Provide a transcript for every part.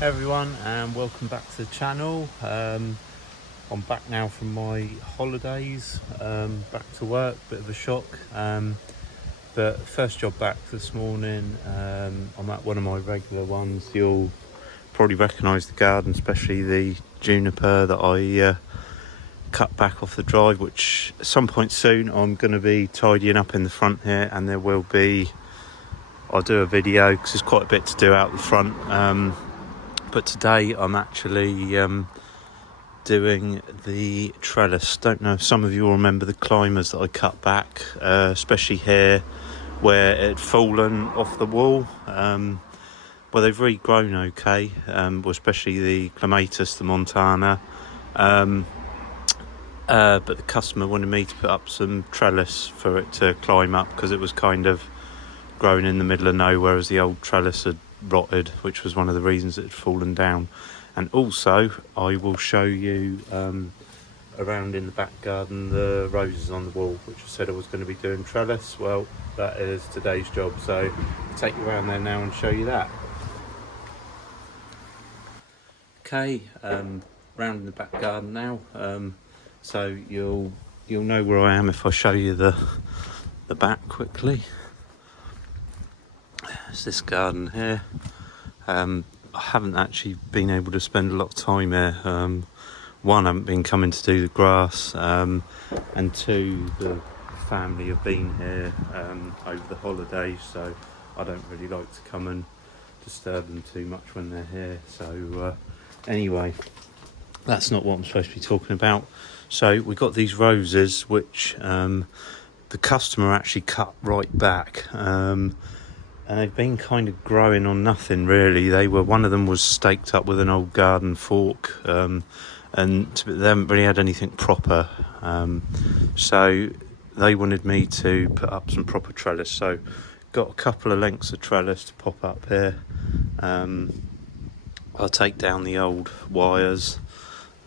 Hey everyone, and welcome back to the channel. I'm back now from my holidays, back to work, bit of a shock, but first job back this morning. I'm at one of my regular ones. You'll probably recognise the garden, especially the juniper that I cut back off the drive, which at some point soon I'm going to be tidying up in the front here, and there will be, I'll do a video because there's quite a bit to do out the front. But today I'm actually doing the trellis. Don't know if some of you will remember the climbers that I cut back, especially here where it had fallen off the wall. Well, they've regrown okay, well, especially the clematis, the Montana. But the customer wanted me to put up some trellis for it to climb up because it was kind of grown in the middle of nowhere, as the old trellis had rotted, which was one of the reasons it had fallen down. And also I will show you around in the back garden the roses on the wall, which I said I was going to be doing trellis. Well, that is today's job, so I'll take you around there now and show you that. Okay, round in the back garden now, so you'll know where I am if I show you the back quickly. It's this garden here. I haven't actually been able to spend a lot of time here. One, I haven't been coming to do the grass, and two, the family have been here over the holidays, so I don't really like to come and disturb them too much when they're here. So anyway, that's not what I'm supposed to be talking about. So we got these roses, which the customer actually cut right back. And they've been kind of growing on nothing really. One of them was staked up with an old garden fork, and they haven't really had anything proper. So they wanted me to put up some proper trellis. So got a couple of lengths of trellis to pop up here. I'll take down the old wires.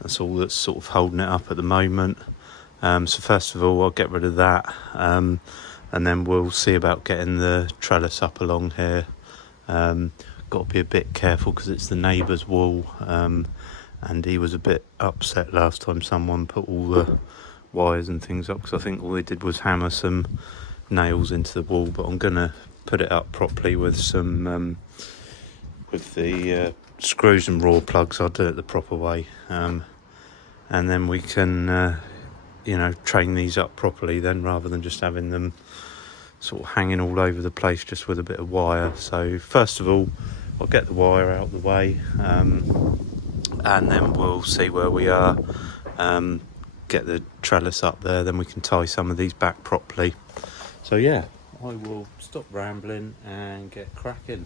That's all that's sort of holding it up at the moment. So first of all, I'll get rid of that. And then we'll see about getting the trellis up along here. Got to be a bit careful because it's the neighbour's wall, and he was a bit upset last time someone put all the wires and things up, because I think all they did was hammer some nails into the wall. But I'm going to put it up properly with some with the screws and raw plugs. I'll do it the proper way, and then we can train these up properly then, rather than just having them sort of hanging all over the place just with a bit of wire. So first of all, I'll get the wire out of the way, and then we'll see where we are, get the trellis up there, then we can tie some of these back properly. So yeah, I will stop rambling and get cracking.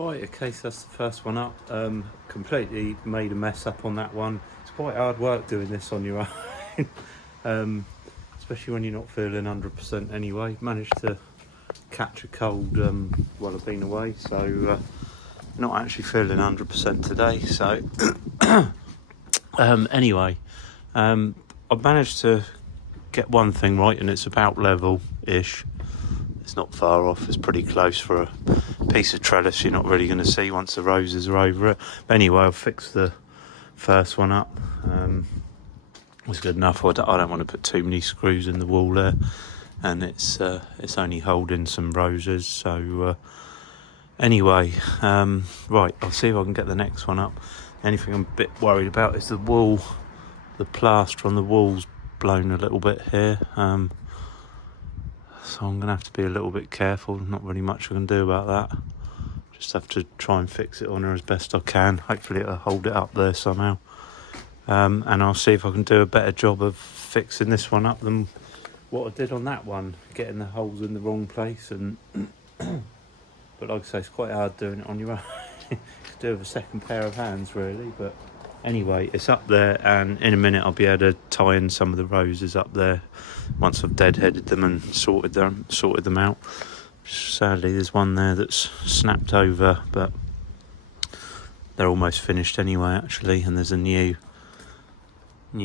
Right, okay, so that's the first one up. Completely made a mess up on that one. It's quite hard work doing this on your own, especially when you're not feeling 100% anyway. Managed to catch a cold while I've been away, so not actually feeling 100% today. So anyway, I've managed to get one thing right, and it's about level-ish. It's not far off, it's pretty close for a piece of trellis you're not really going to see once the roses are over it. But anyway, I've fixed the first one up. It's good enough. I don't want to put too many screws in the wall there, and it's only holding some roses. So anyway, right, I'll see if I can get the next one up. The only thing I'm a bit worried about is the wall. The plaster on the wall's blown a little bit here. So I'm going to have to be a little bit careful. Not really much I can do about that. Just have to try and fix it on her as best I can. Hopefully it'll hold it up there somehow. And I'll see if I can do a better job of fixing this one up than what I did on that one. Getting the holes in the wrong place. And but like I say, it's quite hard doing it on your own. You could do it with a second pair of hands really. But anyway, it's up there, and in a minute I'll be able to tie in some of the roses up there once I've deadheaded them and sorted them out. Sadly, there's one there that's snapped over, but they're almost finished anyway, actually, and there's a new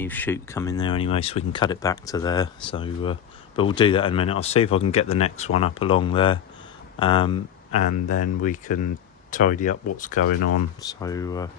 shoot coming there anyway, so we can cut it back to there. So, but we'll do that in a minute. I'll see if I can get the next one up along there, and then we can tidy up what's going on. So.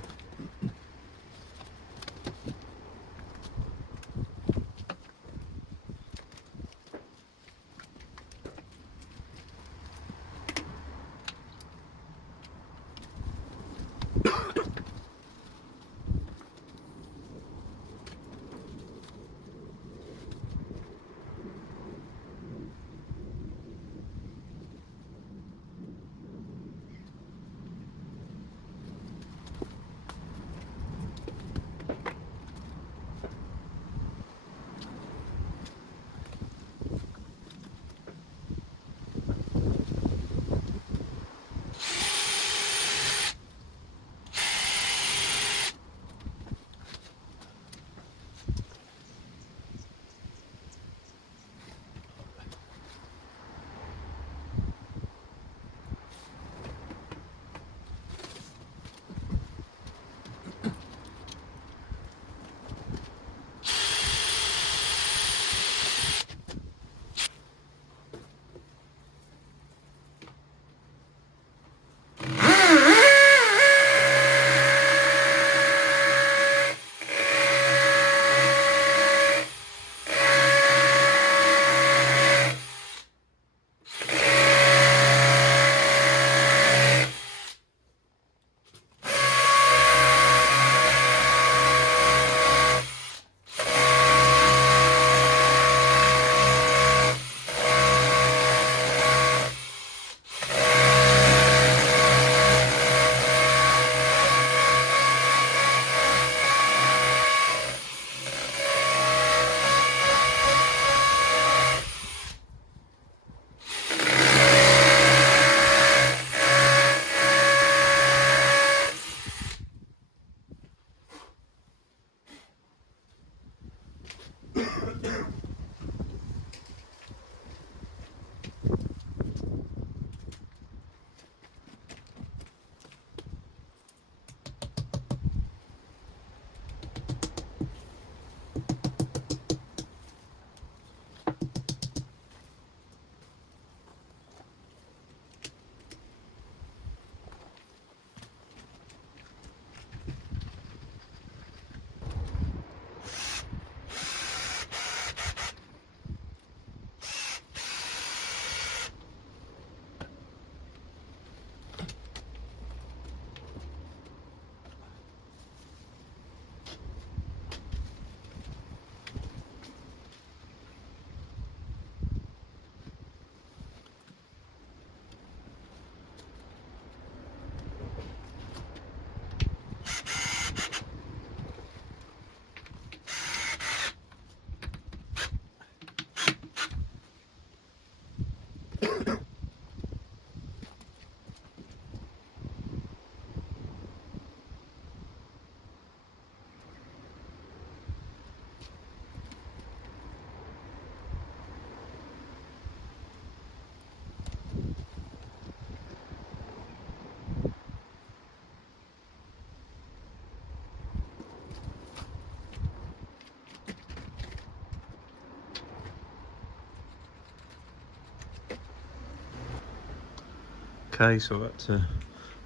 Okay, so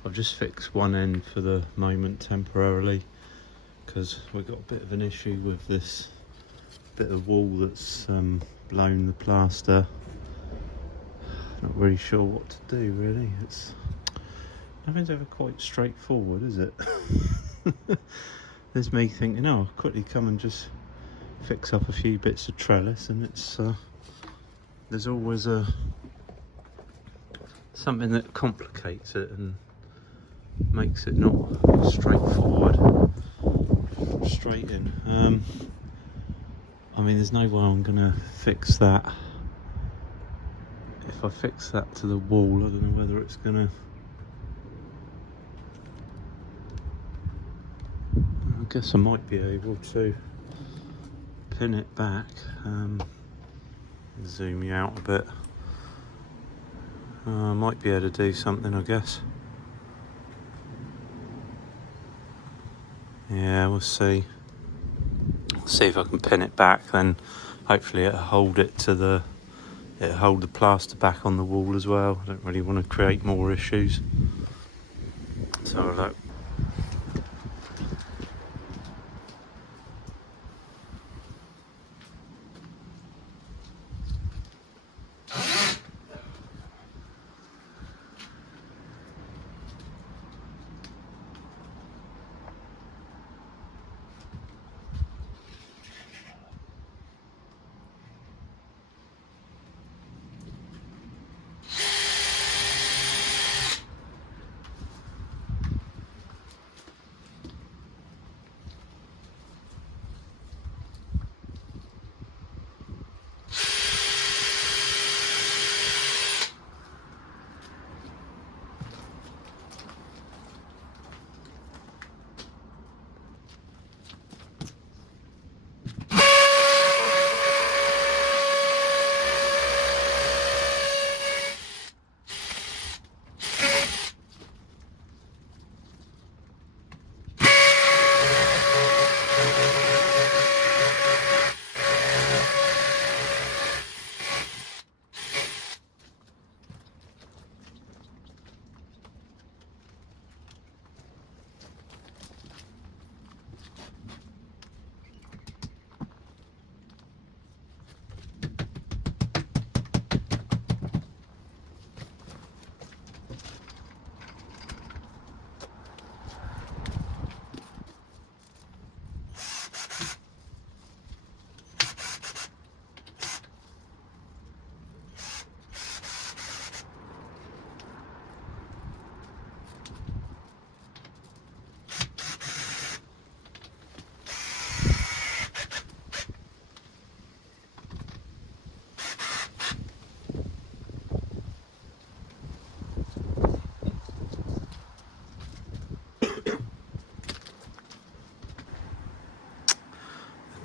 I've just fixed one end for the moment temporarily because we've got a bit of an issue with this bit of wall that's blown the plaster. Not really sure what to do really. Nothing's ever quite straightforward, is it? There's me thinking, oh, I'll quickly come and just fix up a few bits of trellis, and there's always something that complicates it and makes it not straightforward. Frustrating. I mean, there's no way I'm gonna fix that. If I fix that to the wall, I don't know whether it's gonna. I guess I might be able to pin it back. Zoom you out a bit. I might be able to do something, I guess. Yeah, we'll see. See if I can pin it back, then hopefully it'll hold the plaster back on the wall as well. I don't really want to create more issues. So look.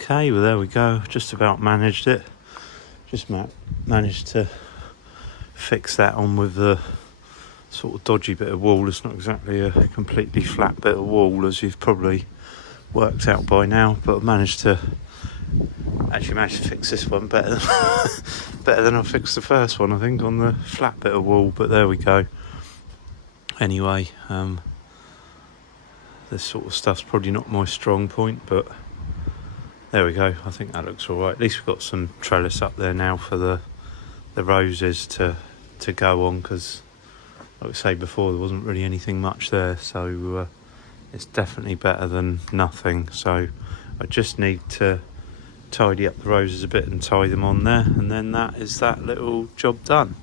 Okay, well there we go. Just about managed it. Just managed to fix that on with the sort of dodgy bit of wall. It's not exactly a completely flat bit of wall, as you've probably worked out by now, but I've managed to fix this one better than I fixed the first one, I think, on the flat bit of wall. But there we go. Anyway, this sort of stuff's probably not my strong point, but there we go. I think that looks all right. At least we've got some trellis up there now for the roses to go on, because like I say before, there wasn't really anything much there, so it's definitely better than nothing. So I just need to tidy up the roses a bit and tie them on there, and then that is that little job done.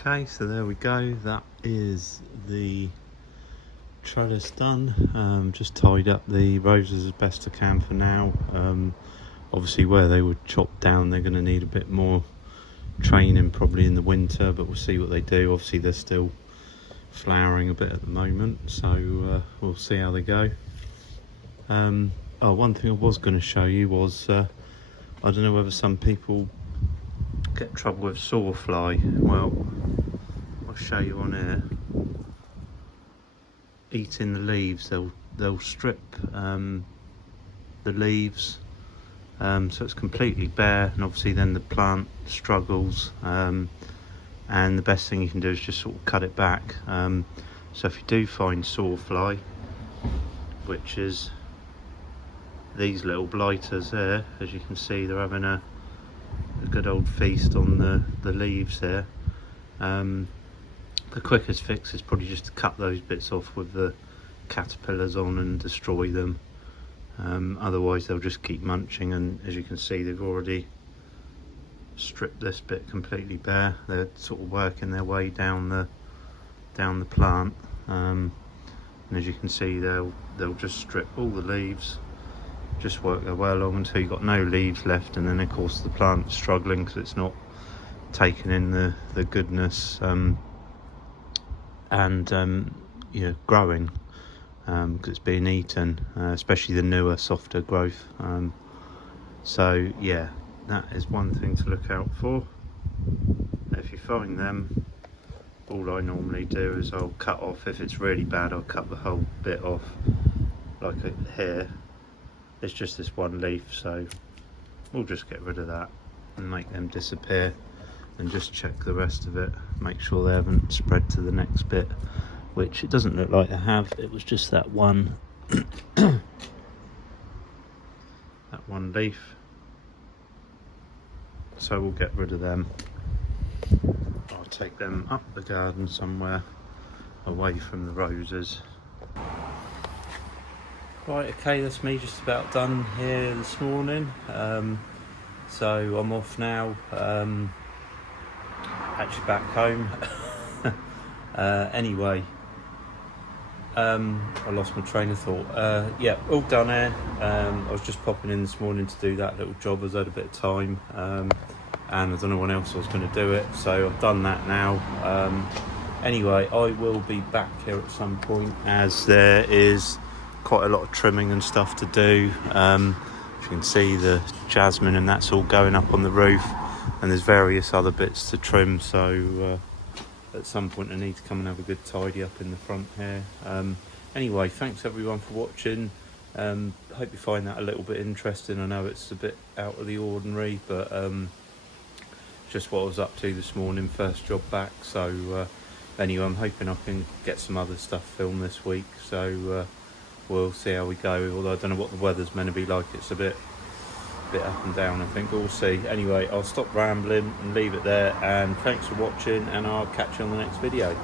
Okay, so there we go. That is the trellis done. Just tied up the roses as best I can for now. Obviously where they were chopped down, they're going to need a bit more training probably in the winter, but we'll see what they do. Obviously they're still flowering a bit at the moment, so we'll see how they go. Oh, one thing I was going to show you was I don't know whether some people get trouble with sawfly. Well, I'll show you on here. Eating the leaves, they'll strip the leaves, so it's completely bare, and obviously then the plant struggles, and the best thing you can do is just sort of cut it back. So if you do find sawfly, which is these little blighters there, as you can see, they're having a good old feast on the leaves there. The quickest fix is probably just to cut those bits off with the caterpillars on and destroy them. Otherwise they'll just keep munching, and as you can see they've already stripped this bit completely bare. They're sort of working their way down the plant, and as you can see they'll just strip all the leaves, just work their way along until you've got no leaves left, and then of course the plant's struggling because it's not taking in the goodness and you know, growing, because it's being eaten, especially the newer softer growth. So yeah, that is one thing to look out for. If you find them, all I normally do is I'll cut off, if it's really bad I'll cut the whole bit off, like here. It's just this one leaf, so we'll just get rid of that and make them disappear, and just check the rest of it, make sure they haven't spread to the next bit, which it doesn't look like they have. It was just that one that one leaf, so we'll get rid of them. I'll take them up the garden somewhere away from the roses. Right, okay, that's me just about done here this morning. So I'm off now, actually back home. Anyway, I lost my train of thought. Yeah, all done here. I was just popping in this morning to do that little job as I had a bit of time, and I don't know when else I was going to do it, so I've done that now. Anyway, I will be back here at some point, as there is quite a lot of trimming and stuff to do. As you can see, the jasmine and that's all going up on the roof, and there's various other bits to trim, so at some point I need to come and have a good tidy up in the front here. Anyway, thanks everyone for watching. Hope you find that a little bit interesting. I know it's a bit out of the ordinary, but just what I was up to this morning, first job back. So anyway, I'm hoping I can get some other stuff filmed this week, so we'll see how we go. Although I don't know what the weather's meant to be like, it's a bit up and down, I think. We'll see. Anyway, I'll stop rambling and leave it there, and thanks for watching, and I'll catch you on the next video.